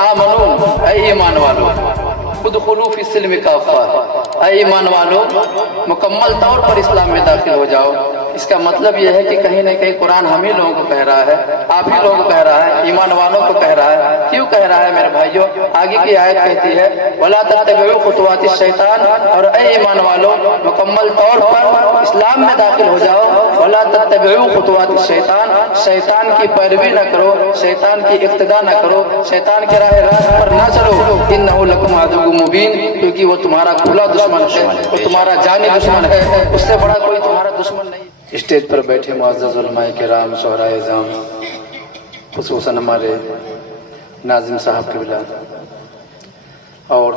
आमनू, ऐ ईमान वालों, उदखुलू फी सिल्म काफ़ा, ऐ ईमान वालों मुकम्मल तौर पर इस्लाम में दाखिल हो जाओ। इसका मतलब यह है कि कहीं न कहीं कुरान हम ही लोगों को कह रहा है, आप ही लोगों को कह रहा है, ईमान वालों को कह रहा है। क्यों कह रहा है मेरे भाइयों? आगे की आयत कहती है वला तत्तबिउ खुतवातिश शैतान, और ऐ ईमान वालों मुकम्मल तौर पर इस्लाम में दाखिल हो जाओ। वला तत्तबिउ खुतवातिश शैतान, शैतान की पैरवी न करो, शैतान की इक्तिदा न करो, शैतान के राह रास्त पर ना चलो। इन्नहु लकुम अदुव्वुम मुबीन, क्योंकि वो तुम्हारा खुला दुश्मन है, वो तुम्हारा जानी दुश्मन है, उससे बड़ा कोई तुम्हारा दुश्मन नहीं। स्टेज पर बैठे मुअज़्ज़ज़ उलमाए किराम, शुहराए इज़ाम, खुसूसन हमारे नाज़िम साहब क़िबला और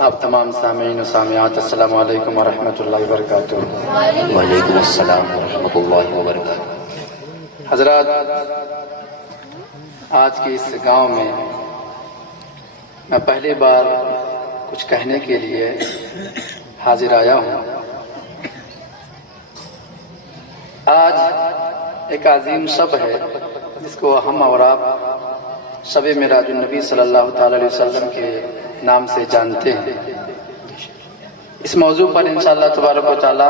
आप तमाम सामीन और सामियात, अस्सलामु अलैकुम व रहमतुल्लाहि व बरकातुहू। वालेकुम अस्सलाम व रहमतुल्लाहि व बरकातुहू। हज़रात, आज के इस गांव में मैं पहली बार कुछ कहने के लिए हाजिर आया हूँ। आज एक अजीम शब है जिसको हम और आप शब मिराजुन नबी सल्लल्लाहु ताला अलैहि वसल्लम के नाम से जानते हैं। इस मौजू पर इंशाअल्लाह तबारक व तआला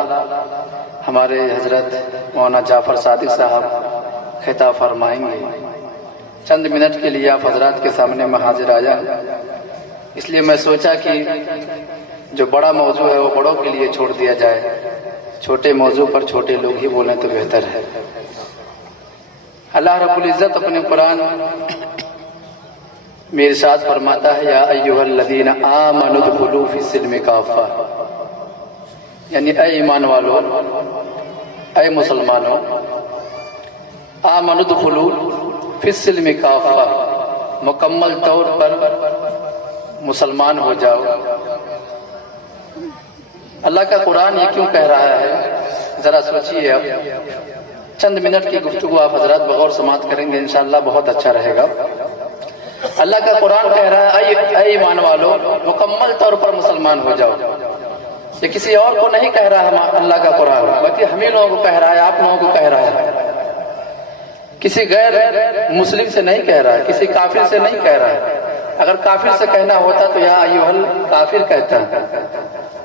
हमारे हजरत मौलाना जाफर सादिक साहब खिताब फरमाएंगे। चंद मिनट के लिए आप हजरात के सामने मैं हाजिर आया, इसलिए मैं सोचा कि जो बड़ा मौजू है वो बड़ों के लिए छोड़ दिया जाए, छोटे मौजू पर छोटे लोग ही बोलें तो बेहतर है। अल्लाह रब्बुल इज़्ज़त अपने कुरान में इरशाद फरमाता है या अय्युहल्लज़ीना आमनु उदखुलू फी सिल्म काफ़ा, यानी ऐ ईमान वालों, ऐ मुसलमानों, आमनु उदखुलू फी सिल्म काफ़ा, मुकम्मल तौर पर मुसलमान हो जाओ। अल्लाह का कुरान ये क्यों कह रहा है, जरा सोचिए। अब चंद मिनट की गुफ्तगू आप हजरात बगौर समात करेंगे, इंशाअल्लाह बहुत अच्छा रहेगा। अल्लाह का कुरान कह रहा है ऐ ईमान वालों मुकम्मल तौर पर मुसलमान हो जाओ। ये किसी और को नहीं कह रहा है अल्लाह का कुरान, बल्कि हम ही लोगों को कह रहा है, आप लोगों को कह रहा है। किसी गैर मुस्लिम से नहीं कह रहा है, किसी काफिर से नहीं कह रहा है। अगर काफिर से कहना होता तो या अय्युहल काफिर कहता,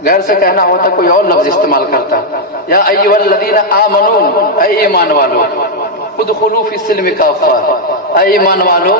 गैर से कहना होता कोई और लफ्ज इस्तेमाल करता। या अय्युहल्लज़ीना आमनू, ऐ ईमान वालों, उदखुलू फी सिल्म काफ़ा, ऐ ईमान वालों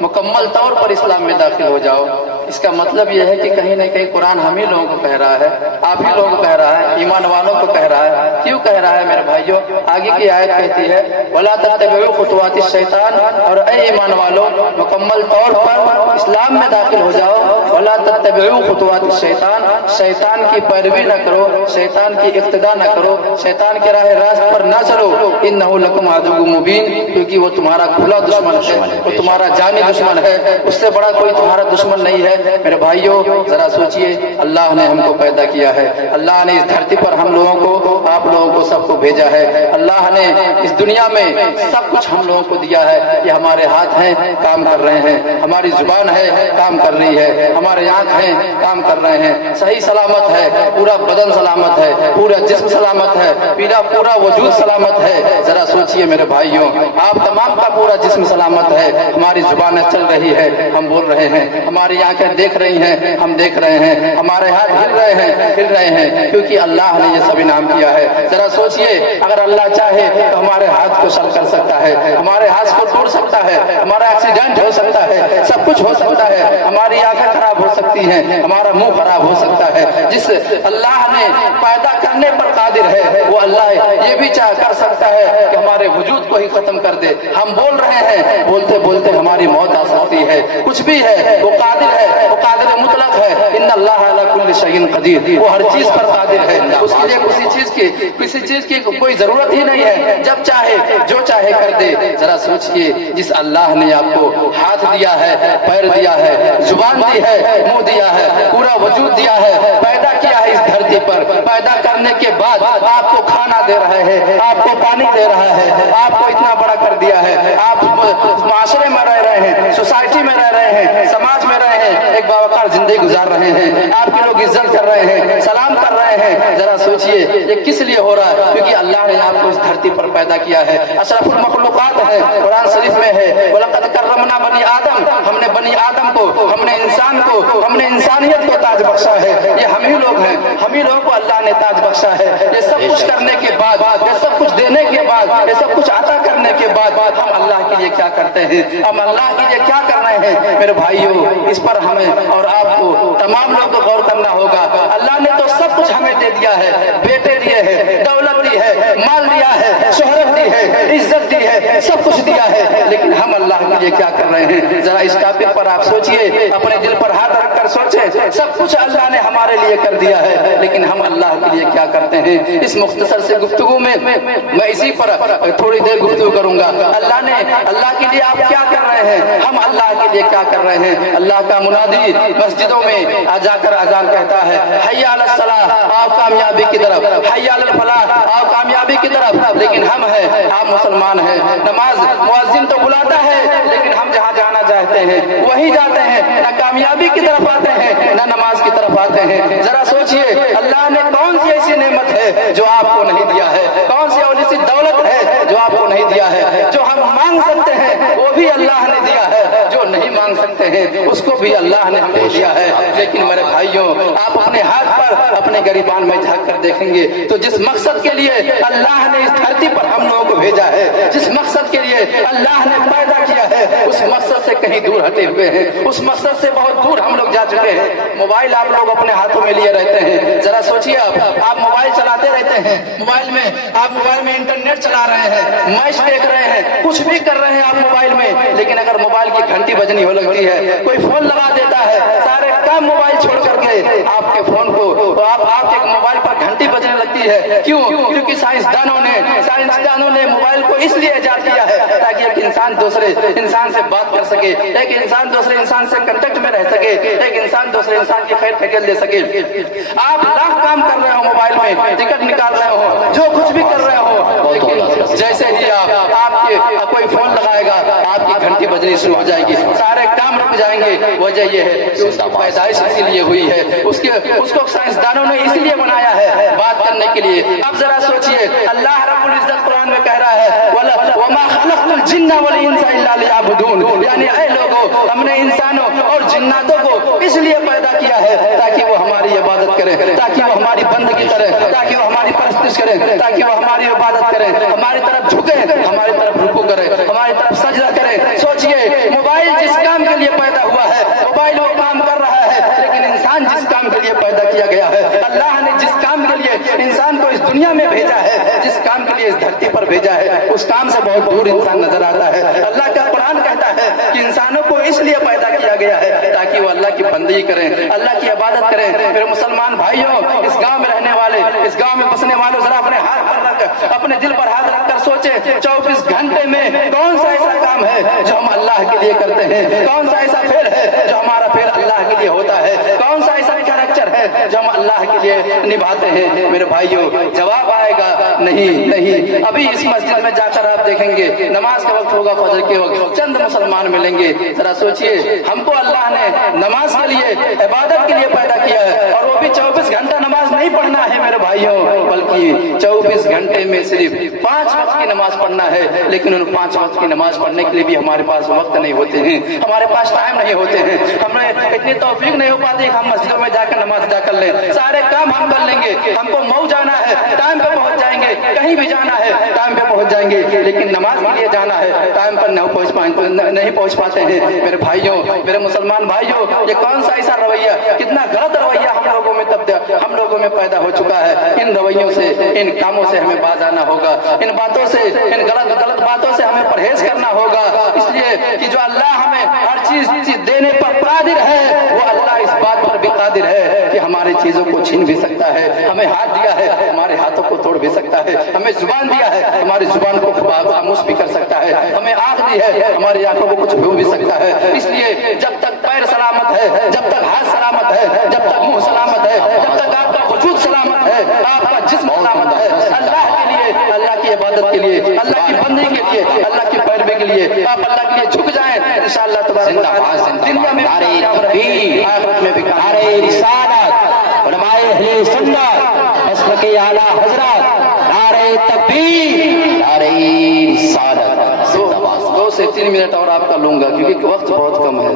मुकम्मल तौर पर इस्लाम में दाखिल हो जाओ। इसका मतलब यह है कि कहीं न कहीं कुरान हम ही लोगों को कह रहा है, आप ही लोगों को कह रहा है, ईमान वालों को कह रहा है। क्यों कह रहा है मेरे भाइयों? आगे की आयत कहती है वला तत्तबिउ खुतवातिश शैतान, और ऐ ईमान वालों मुकम्मल तौर पर इस्लाम में दाखिल हो जाओ। वला तत्तबिउ खुतवातिश शैतान, शैतान की पैरवी न करो, शैतान की इक्तिदा न करो, शैतान के राह रास्त पर ना चलो। इन्नहु लकुम अदुव्वुम मुबीन, क्योंकि वो तुम्हारा खुला दुश्मन है, वो तुम्हारा जानी दुश्मन है, उससे बड़ा कोई तुम्हारा दुश्मन नहीं है। मेरे भाइयों जरा सोचिए, अल्लाह ने हमको पैदा किया है, अल्लाह ने इस धरती पर हम लोगों को, आप लोगों को सबको भेजा है। अल्लाह ने इस दुनिया में सब कुछ हम लोगों को दिया है। ये हमारे हाथ हैं, काम कर रहे हैं, हमारी जुबान है, काम कर रही है, हमारे आंख हैं, काम कर रहे हैं, सही सलामत है, पूरा बदन सलामत है, पूरा जिस्म सलामत है, पूरा वजूद सलामत है। जरा सोचिए मेरे भाइयों, आप तमाम का पूरा जिस्म सलामत है, हमारी जुबानें चल रही है, हम बोल रहे हैं, हमारी आंखें देख रही हैं, हम देख रहे हैं, हमारे हाथ हिल रहे हैं, क्योंकि अल्लाह ने ये सब इनाम किया है। जरा सोचिए, अगर अल्लाह चाहे तो हमारे हाथ को शल कर सकता है, हमारे हाथ को तोड़ सकता है, हमारा एक्सीडेंट हो सकता है, सब कुछ हो सकता है, हमारी आंखें खराब हो सकती हैं, हमारा मुंह खराब हो सकता है। जिस अल्लाह ने पैदा करने पर कादिर है, वो अल्लाह ये भी चाह कर सकता है कि हमारे वजूद को ही खत्म कर दे। हम बोल रहे हैं, बोलते बोलते हमारी मौत आ सकती है, कुछ भी है, वो कादिर है, वो कादिर मुतलक है। इन्नल्लाह अला कुल्लि शैइन कदीर, वो हर चीज पर कादिर है, उसके लिए किसी चीज की कोई जरूरत ही नहीं है, जब चाहे जो चाहे कर दे। जरा सोचिए, जिस अल्लाह ने आपको हाथ दिया है, पैर दिया है, जुबान दी है, मुंह दिया है, पूरा वजूद दिया है, पैदा किया है इस धरती पर, पैदा करने के बाद आपको खाना दे रहा है, आपको पानी दे रहा है, आपको इतना बड़ा कर दिया है, आप माशरे में रह रहे हैं, सोसाइटी में रह रहे हैं, समाज में रहे हैं, एक बावकार जिंदगी गुजार रहे हैं, आपके लोग इज्जत कर रहे हैं, सलाम कर रहे हैं। जरा सोचिए ये किस लिए हो रहा है? क्योंकि अल्लाह ने आपको इस धरती पर पैदा किया है, अशरफुल मखलूकात है, कुरान शरीफ में है वलक़द कर्रमना बनी आदम, हमने बनी आदम को, हमने इंसान को, हमने इंसानियत को ताज बख्शा है। ये हम ही लोग हैं, हम ही लोगों को अल्लाह ने ताज बख्शा है। ये सब कुछ करने के बाद, ये सब कुछ देने के बाद, ये सब कुछ अता करने के बाद हम अल्लाह के लिए क्या करते हैं, हम अल्लाह के लिए क्या कर रहे हैं? मेरे भाइयों, इस पर हमें और आपको तमाम लोगों को गौर करना होगा। अल्लाह ने तो सब कुछ हमें दे दिया है, बेटे दिए हैं, दौलत दी है, माल दिया है, शोहरत दी है, इज्जत दी है, सब कुछ दिया है, लेकिन हम अल्लाह के लिए क्या कर रहे हैं? जरा इस टॉपिक पर आप सोचिए, अपने दिल पर हाथ रखकर सोचें। सब कुछ अल्लाह ने हमारे लिए कर दिया है, लेकिन हम अल्लाह के लिए क्या करते हैं? इस मुख्तसर से गुफ्तगू में मैं इसी पर थोड़ी देर गुफ्तगू करूंगा। अल्लाह के लिए आप क्या कर रहे हैं? हम अल्लाह के लिए क्या कर रहे हैं? अल्लाह का मुनादी मस्जिदों में जाकर अजान कहता है, हय्या अलस सलाह, आओ कामयाबी की तरफ, हय्या अलल फलाह, आओ कामयाबी की तरफ। लेकिन हम हैं, आप मुसलमान हैं, नमाज मुअज्जिन तो बुलाता है, लेकिन हम जहाँ जाना चाहते हैं वही जाते हैं, न कामयाबी की तरफ आते हैं, न नमाज की तरफ आते हैं। जरा सोचिए, अल्लाह ने कौन सी ऐसी नेमत है जो आपको नहीं दिया है? कौन सी ऐसी दौलत है जो आपको नहीं दिया है? जो हम मांग सकते हैं वो भी अल्लाह ने दिया है, जो नहीं मांग सकते हैं उसको भी अल्लाह ने हमें दिया है। लेकिन मेरे भाइयों, आप अपने हाथ पर अपने गरीबान में झांक कर देखेंगे तो जिस मकसद के लिए अल्लाह ने इस धरती पर हम लोगों को भेजा है, जिस मकसद के लिए अल्लाह ने पैदा किया है, उस मकसद से कहीं दूर हटे हुए हैं, उस मकसद से बहुत दूर हम लोग जा चुके हैं। मोबाइल आप लोग अपने हाथों में लिए रहते हैं। जरा सोचिए, आप मोबाइल चलाते रहते हैं, मोबाइल में इंटरनेट चला रहे हैं, मैच देख रहे हैं, कुछ भी कर रहे हैं आप मोबाइल में, लेकिन अगर मोबाइल की घंटी बजनी हो लगती है, कोई फोन लगा देता है, सारे काम मोबाइल छोड़ करके आपके फोन को आपके मोबाइल पर घंटी बजने लगती है। क्यों? क्योंकि साइंसदानों ने मोबाइल को इसलिए इजाद किया है ताकि एक इंसान दूसरे इंसान से बात कर सके, एक इंसान दूसरे इंसान से कांटेक्ट में रह सके, एक इंसान दूसरे इंसान की खैर खैरियत ले सके। आप लाख काम कर रहे हो मोबाइल में, टिकट निकाल रहे हो, जो कुछ भी कर रहे हो, लेकिन जैसे ही आपके कोई फोन लगाएगा आपकी घंटी बजनी शुरू हो जाएगी, सारे काम रुक जाएंगे। वजह यह है कि उसकी पैदाइश इसीलिए हुई है, उसको साइंसदानों ने इसलिए बनाया है बात करने के लिए। अब जरा सोचिए, अल्लाह रब्बुल इज्जत कुरान में कह रहा है, वमा खलक़तुल जिन्ना वल इंसा इल्ला लियअबुदून, यानी ऐ लोगों, हमने इंसानों और जिन्नातों को इसलिए पैदा किया है ताकि वो हमारी इबादत करें, ताकि वो हमारी बंदगी करें, ताकि वो हमारी परस्तिश करें, ताकि वो हमारी इबादत करें, हमारी तरफ झुके, हमारी तरफ रुकू करें, हमारी तरफ सजदा करें। सोचिए, मोबाइल जिस काम के लिए पैदा हुआ है, मोबाइल वो काम कर रहा है, लेकिन इंसान जिस काम के लिए पैदा किया गया है, अल्लाह ने जिस काम के लिए इंसान को इस दुनिया में भेजा है, जिस काम के लिए इस धरती पर भेजा है, उस काम से बहुत दूर इंसान नजर आता है। अल्लाह का कुरान कहता है कि इंसानों को इसलिए पैदा किया गया है ताकि वो अल्लाह की बंदगी करें, अल्लाह की इबादत करें। मेरे मुसलमान भाइयों, इस गांव में रहने वाले, इस गांव में बसने वालों, जरा अपने हाथ पर रख, अपने दिल पर हाथ रखकर सोचे, 24 घंटे में कौन सा ऐसा काम है जो हम अल्लाह के लिए करते हैं? कौन सा ऐसा फेल है जो हमारा फेल अल्लाह के लिए होता है? कौन सा ऐसा कैरेक्टर है जो हम अल्लाह के लिए निभाते हैं? मेरे भाइयों, जवाब आएगा नहीं। अभी इस मस्जिद में जाकर आप देखेंगे, नमाज का वक्त होगा, फजर के वक्त चंद मुसलमान मिलेंगे। जरा सोचिए, हमको अल्लाह ने नमाज के लिए, इबादत के लिए पैदा किया है, और वो भी 24 घंटा नमाज नहीं पढ़ना है मेरे भाइयों, बल्कि 24 घंटे में सिर्फ 5 वक्त की नमाज पढ़ना है। लेकिन उन 5 वक्त की नमाज पढ़ने के लिए भी हमारे पास वक्त नहीं होते हैं, हमारे पास टाइम नहीं होते हैं, हमें इतनी तौफीक नहीं हो पाती कि हम मस्जिदों में जाकर नमाज अदा कर लें। सारे काम हम कर लेंगे, हमको मऊ जाना है टाइम पे पहुंच जाएंगे, कहीं भी जाना है टाइम पे पहुंच जाएंगे, लेकिन नमाज के लिए जाना है टाइम पर नहीं पहुंच पाते हैं। मेरे भाइयों, मेरे मुसलमान भाइयों, ये कौन सा ऐसा रवैया, कितना गलत रवैया हम लोगों में पैदा हो चुका है। इन रवैयों से, इन कामों से हमें बाज आना होगा, इन बातों से, इन गलत बातों से हमें परहेज करना होगा। इसलिए कि जो अल्लाह हमें हर चीज देने पर कादिर है, वो अल्लाह इस बात पर भी कादिर है कि हमारी चीजों को छीन भी सकता है। हमें हाथ दिया है, हमारे हाथों को तोड़ भी सकता है। हमें जुबान दिया है, हमारी जुबान को खामोश भी कर सकता है। हमें आंख दी है, हमारी आंखों को कुछ भूल भी सकता है। इसलिए जब तक पैर सलामत है, जब तक हाथ सलामत है, जब तक मुंह सलामत है, जब तक आपका वजूद सलामत है, आपका जिस्म सलामत है, अल्लाह के लिए, अल्लाह की इबादत के लिए, अल्लाह की बंदगी के लिए, अल्लाह की पैरवी के लिए आप अल्लाह के लिए झुक जाएं, इंशाअल्लाह तबारक व तआला दुनिया में भी, आखिरत में भी। नारे रिसालत, उलमाए अहले सुन्नत, मसलके आला हजरत, नारे तकबीर, नारे रिसालत। से 3 मिनट और आपका लूंगा क्योंकि वक्त बहुत कम है।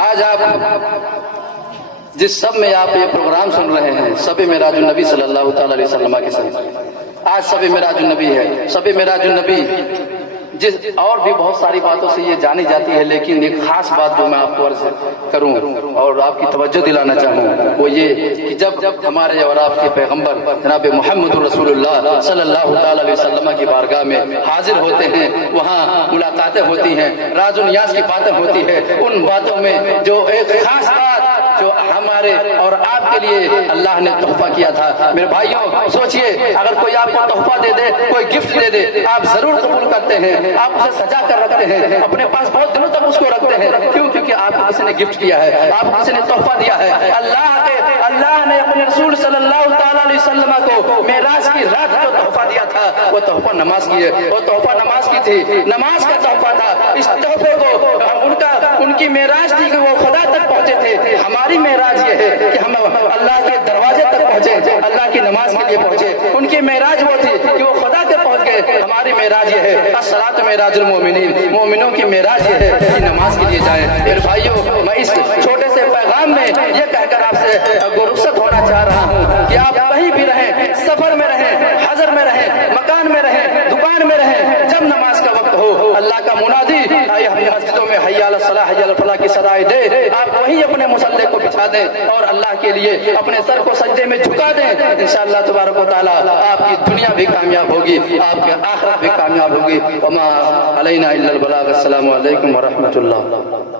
आज आप जिस सब में आप ये प्रोग्राम सुन रहे हैं सब मेराजुन नबी सल्लल्लाहु ताला अलैहि वसल्लम के साथ आज सब मेराजुन नबी है। सब मेराजुन नबी जिस और भी बहुत सारी बातों से ये जानी जाती है, लेकिन एक खास बात जो मैं आपको अर्ज करूं और आपकी तवज्जो दिलाना चाहूं वो ये कि जब हमारे और आपके पैगंबर जनाब मोहम्मद रसूलुल्लाह सल्लल्लाहु ताला अलैहि वसल्लम की बारगाह में हाजिर होते हैं, वहाँ मुलाकातें होती हैं, राज और नियाज की बातें होती है। उन बातों में जो एक खास बात जो हमारे और आपके लिए अल्लाह ने तोहफा किया था, मेरे भाइयों सोचिए, अगर कोई आपको तोहफा दे दे, कोई गिफ्ट दे दे, आप जरूर कबूल करते हैं, आप उसे सजा कर रखते हैं, अपने पास बहुत दिनों तक उसको रखते हैं। क्यों? क्योंकि आपको किसी ने गिफ्ट किया है, आपको किसी ने तोहफा दिया है। अल्लाह ने अपने रसूल सल्लल्लाहु ताला अलैहि वसल्लम को मेराज की रात को तोहफा दिया था, वो तोहफा नमाज की है, वो तोहफा नमाज की थी, नमाज का तोहफा था। इस तोहफे को उनकी मेराज थी कि वो खुदा तक पहुंचे थे। हमारी मेराज ये है कि हम अल्लाह के दरवाजे तक पहुंचे, अल्लाह की नमाज के लिए पहुंचे। उनकी मेराज वो थी कि वो खुदा तक पहुंच गए। हमारी मेराज ये है अस्सलातु मेराजुल मोमिनीन, मोमिनों की मेराज ये है कि नमाज के लिए जाएं। मेरे भाइयों, मैं इस छोटे से पैगाम में ये कहकर आपसे रुखसत होना चाह रहा हूँ कि आप कहीं भी रहें, सफर में रहें, हजर में रहें, मकान में रहें, दुकान में रहें, जब नमाज का वक्त हो, अल्लाह का मुनादी हमारी मस्जिदों में हय्या अला सलाह हय्या अल फलाह की सदाएं दे, आप वहीं अपने मुसल्ले को बिछा दें और अल्लाह के लिए अपने सर को सजदे में झुका दें। इंशाअल्लाह तबारक व तआला आपकी दुनिया भी कामयाब होगी, आपकी आखिरत भी कामयाब होगी। वमा अलैना इल्लल बलाग। अस्सलामु अलैकुम व रहमतुल्लाह।